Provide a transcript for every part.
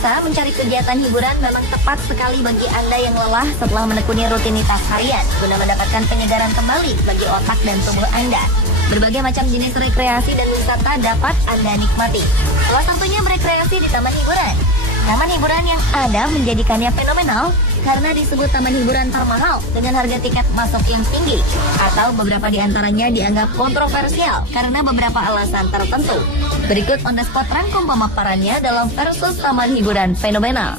Pemirsa, mencari kegiatan hiburan memang tepat sekali bagi Anda yang lelah setelah menekuni rutinitas harian guna mendapatkan penyegaran kembali bagi otak dan tubuh Anda. Berbagai macam jenis rekreasi dan wisata dapat Anda nikmati. Salah satunya berekreasi di taman hiburan. Taman hiburan yang ada menjadikannya fenomenal karena disebut taman hiburan termahal dengan harga tiket masuk yang tinggi, atau beberapa di antaranya dianggap kontroversial karena beberapa alasan tertentu. Berikut on the spot rangkum pemaparannya dalam versus taman hiburan fenomenal.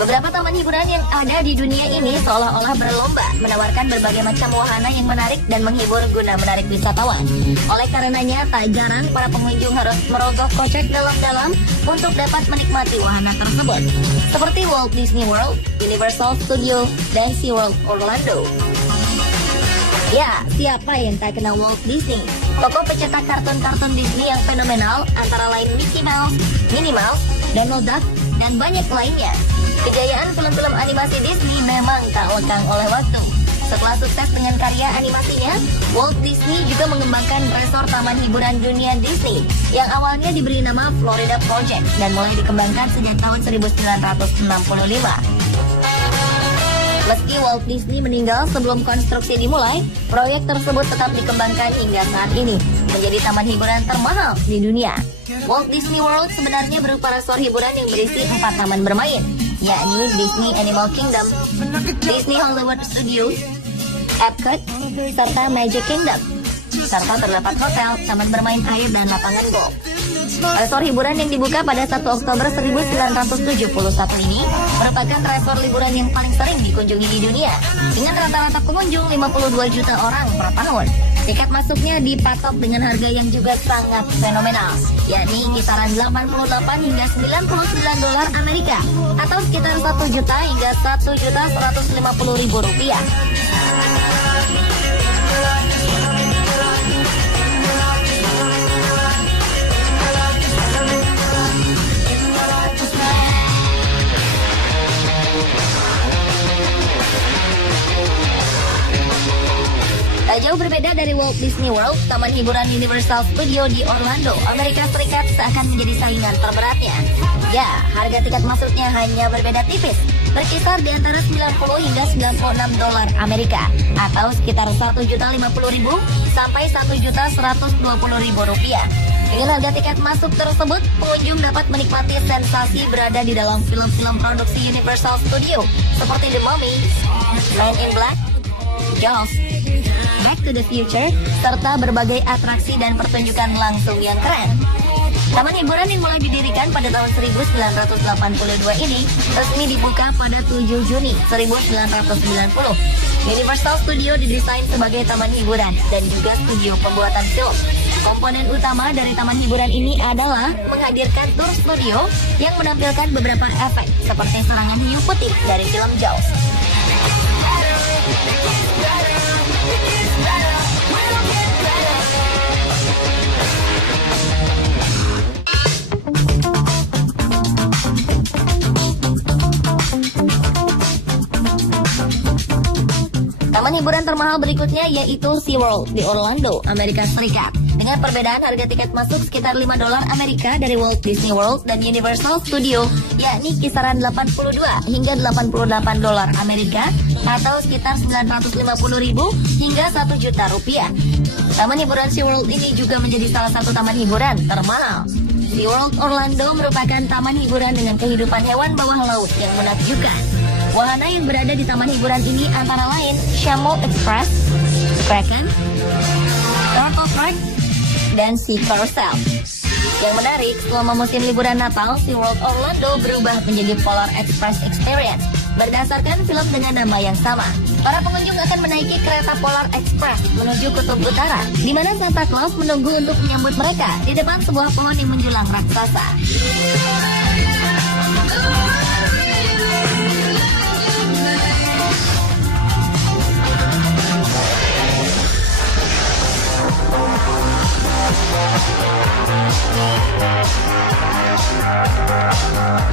Beberapa taman hiburan yang ada di dunia ini seolah-olah berlomba menawarkan berbagai macam wahana yang menarik dan menghibur guna menarik wisatawan. Oleh karenanya, tak jarang para pengunjung harus merogoh kocek dalam-dalam untuk dapat menikmati wahana tersebut. Seperti Walt Disney World, Universal Studios, dan SeaWorld Orlando. Ya, siapa yang tak kenal Walt Disney? Tokoh pencetak kartun-kartun Disney yang fenomenal antara lain Mickey Mouse, Minnie Mouse, Donald Duck, dan banyak lainnya. Kejayaan film-film animasi Disney memang tak lekang oleh waktu. Setelah sukses dengan karya animasinya, Walt Disney juga mengembangkan resor taman hiburan dunia Disney yang awalnya diberi nama Florida Project dan mulai dikembangkan sejak tahun 1965. Meski Walt Disney meninggal sebelum konstruksi dimulai, proyek tersebut tetap dikembangkan hingga saat ini, menjadi taman hiburan termahal di dunia. Walt Disney World sebenarnya berupa resor hiburan yang berisi 4 taman bermain, yakni Disney Animal Kingdom, Disney Hollywood Studios, Epcot, serta Magic Kingdom, serta terdapat hotel, taman bermain air, dan lapangan golf. Resor hiburan yang dibuka pada 1 Oktober 1971 ini merupakan resor liburan yang paling sering dikunjungi di dunia, dengan rata-rata pengunjung 52 juta orang per tahun. Tiket masuknya dipatok dengan harga yang juga sangat fenomenal, yakni kisaran 88 hingga 99 dolar Amerika, atau sekitar 1 juta hingga 1.150.000 rupiah. Tak jauh berbeda dari Walt Disney World, taman hiburan Universal Studios di Orlando, Amerika Serikat seakan menjadi saingan terberatnya. Ya, harga tiket masuknya hanya berbeda tipis, berkisar di antara 90 hingga 96 dolar Amerika, atau sekitar 1.050.000 sampai 1.120.000 rupiah. Dengan harga tiket masuk tersebut, pengunjung dapat menikmati sensasi berada di dalam film-film produksi Universal Studios seperti The Mummy, Man in Black, Jaws, Back to the Future, serta berbagai atraksi dan pertunjukan langsung yang keren. Taman hiburan yang mulai didirikan pada tahun 1982 ini resmi dibuka pada 7 Juni 1990. Universal Studios didesain sebagai taman hiburan dan juga studio pembuatan film. Komponen utama dari taman hiburan ini adalah menghadirkan tour studio yang menampilkan beberapa efek seperti serangan hiu putih dari film Jaws. Taman hiburan termahal berikutnya yaitu SeaWorld di Orlando, Amerika Serikat. Dengan perbedaan harga tiket masuk sekitar 5 dolar Amerika dari Walt Disney World dan Universal Studios, yakni kisaran 82 hingga 88 dolar Amerika atau sekitar 950.000 hingga 1 juta rupiah. Taman hiburan SeaWorld ini juga menjadi salah satu taman hiburan termahal. SeaWorld Orlando merupakan taman hiburan dengan kehidupan hewan bawah laut yang menakjubkan. Wahana yang berada di taman hiburan ini antara lain Shamu Express, Kraken, Turtle Park, dan Sea Carousel. Yang menarik, selama musim liburan Natal, SeaWorld Orlando berubah menjadi Polar Express Experience, Berdasarkan film dengan nama yang sama, para pengunjung akan menaiki kereta Polar Express menuju Kutub Utara, di mana Santa Claus menunggu untuk menyambut mereka di depan sebuah pohon yang menjulang raksasa.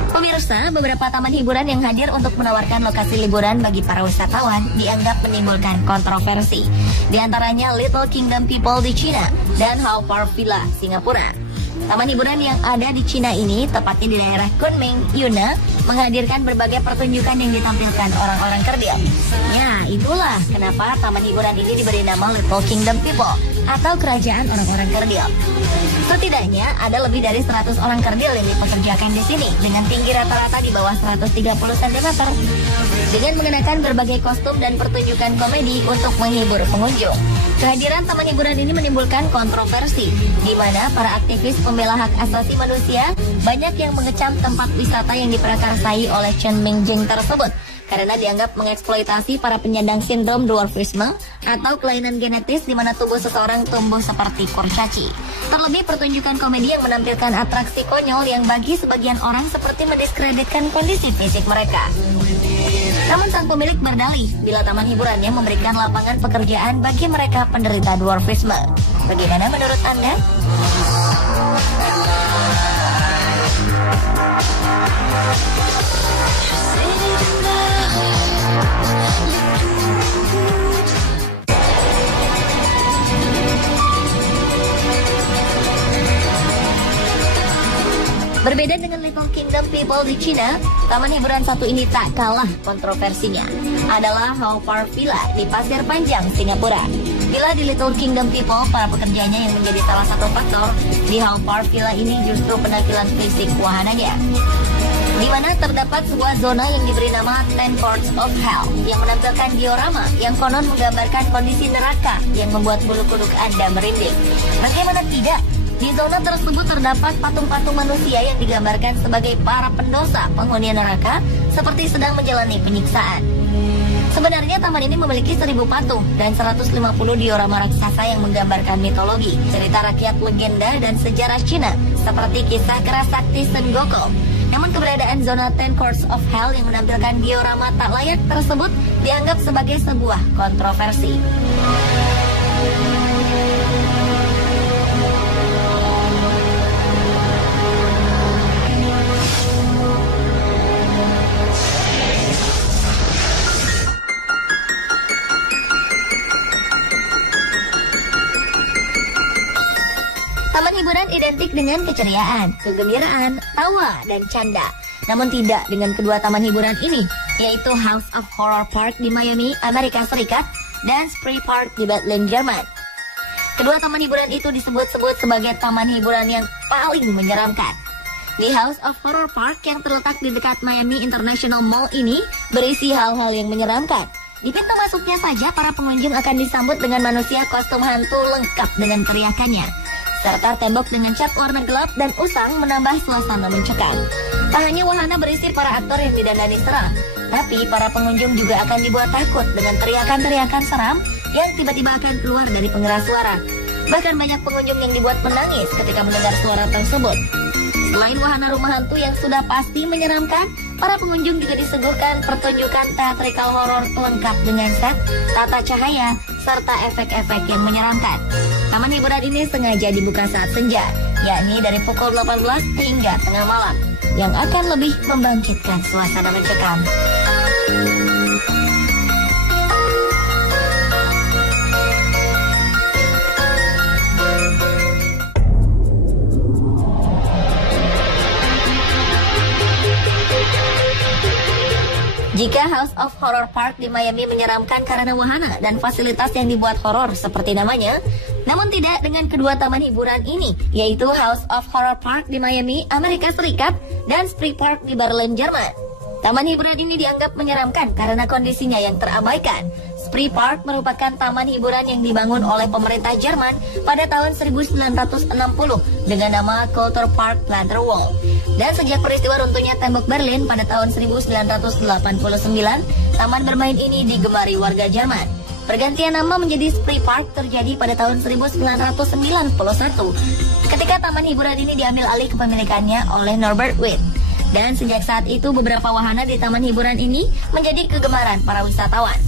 Pemirsa, beberapa taman hiburan yang hadir untuk menawarkan lokasi liburan bagi para wisatawan dianggap menimbulkan kontroversi. Di antaranya Little Kingdom People di Cina dan Haw Par Villa, Singapura. Taman hiburan yang ada di Cina ini, tepatnya di daerah Kunming, Yunnan, menghadirkan berbagai pertunjukan yang ditampilkan orang-orang kerdil. Ya, itulah kenapa taman hiburan ini diberi nama Little Kingdom People atau Kerajaan Orang-orang Kerdil. Setidaknya ada lebih dari 100 orang kerdil yang dipekerjakan di sini dengan tinggi rata-rata di bawah 130 cm. Dengan mengenakan berbagai kostum dan pertunjukan komedi untuk menghibur pengunjung. Kehadiran taman hiburan ini menimbulkan kontroversi, di mana para aktivis pembela hak asasi manusia banyak yang mengecam tempat wisata yang diprakarsai oleh Chen Mingjing tersebut karena dianggap mengeksploitasi para penyandang sindrom dwarfisme atau kelainan genetis di mana tubuh seseorang tumbuh seperti kurcaci. Terlebih pertunjukan komedi yang menampilkan atraksi konyol yang bagi sebagian orang seperti mendiskreditkan kondisi fisik mereka. Namun sang pemilik berdalih bila taman hiburannya memberikan lapangan pekerjaan bagi mereka penderita dwarfisme. Bagaimana menurut Anda? Berbeda dengan Little Kingdom People di Cina, taman hiburan satu ini tak kalah kontroversinya. Adalah Haw Par Villa di Pasir Panjang, Singapura. Bila di Little Kingdom People, para pekerjanya yang menjadi salah satu faktor, di Haw Par Villa ini justru penampilan fisik wahananya. Di mana terdapat sebuah zona yang diberi nama Ten Courts of Hell yang menampilkan diorama yang konon menggambarkan kondisi neraka yang membuat bulu kuduk Anda merinding. Bagaimana tidak? Di zona tersebut terdapat patung-patung manusia yang digambarkan sebagai para pendosa penghuni neraka seperti sedang menjalani penyiksaan. Sebenarnya taman ini memiliki 1000 patung dan 150 diorama raksasa yang menggambarkan mitologi, cerita rakyat, legenda, dan sejarah Cina seperti kisah kerasakti Sun Gokong. Namun keberadaan zona Ten Courts of Hell yang menampilkan diorama tak layak tersebut dianggap sebagai sebuah kontroversi. Taman hiburan identik dengan keceriaan, kegembiraan, tawa, dan canda. Namun tidak dengan kedua taman hiburan ini, yaitu House of Horror Park di Miami, Amerika Serikat, dan Spree Park di Berlin, Jerman. Kedua taman hiburan itu disebut-sebut sebagai taman hiburan yang paling menyeramkan. Di House of Horror Park yang terletak di dekat Miami International Mall ini berisi hal-hal yang menyeramkan. Di pintu masuknya saja, para pengunjung akan disambut dengan manusia kostum hantu lengkap dengan teriakannya. Serta tembok dengan cat warna gelap dan usang menambah suasana mencekam. Tak hanya wahana berisi para aktor yang didandani seram, tapi para pengunjung juga akan dibuat takut dengan teriakan-teriakan seram yang tiba-tiba akan keluar dari pengeras suara. Bahkan banyak pengunjung yang dibuat menangis ketika mendengar suara tersebut. Selain wahana rumah hantu yang sudah pasti menyeramkan, para pengunjung juga disuguhkan pertunjukan teatrikal horor lengkap dengan set, tata cahaya, serta efek-efek yang menyeramkan. Taman hiburan ini sengaja dibuka saat senja, yakni dari pukul 18 hingga tengah malam, yang akan lebih membangkitkan suasana mencekam. Jika House of Horror Park di Miami menyeramkan karena wahana dan fasilitas yang dibuat horor seperti namanya, namun tidak dengan kedua taman hiburan ini, yaitu House of Horror Park di Miami, Amerika Serikat, dan Spree Park di Berlin, Jerman. Taman hiburan ini dianggap menyeramkan karena kondisinya yang terabaikan. Spree Park merupakan taman hiburan yang dibangun oleh pemerintah Jerman pada tahun 1960 dengan nama Culture Park Wall. Dan sejak peristiwa runtuhnya tembok Berlin pada tahun 1989, taman bermain ini digemari warga Jerman. Pergantian nama menjadi Spree Park terjadi pada tahun 1991 ketika taman hiburan ini diambil alih kepemilikannya oleh Norbert Witt. Dan sejak saat itu beberapa wahana di taman hiburan ini menjadi kegemaran para wisatawan.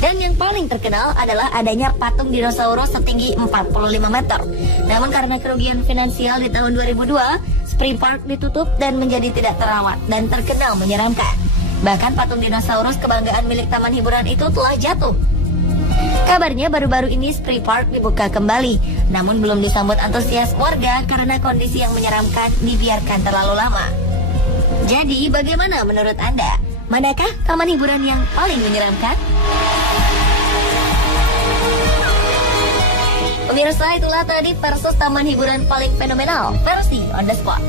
Dan yang paling terkenal adalah adanya patung dinosaurus setinggi 45 meter. Namun karena kerugian finansial di tahun 2002, Spree Park ditutup dan menjadi tidak terawat dan terkenal menyeramkan. Bahkan patung dinosaurus kebanggaan milik taman hiburan itu telah jatuh. Kabarnya baru-baru ini Spree Park dibuka kembali, namun belum disambut antusias warga karena kondisi yang menyeramkan dibiarkan terlalu lama. Jadi bagaimana menurut Anda? Manakah taman hiburan yang paling menyeramkan? Pemirsa, itulah tadi versus taman hiburan paling fenomenal versi On The Spot.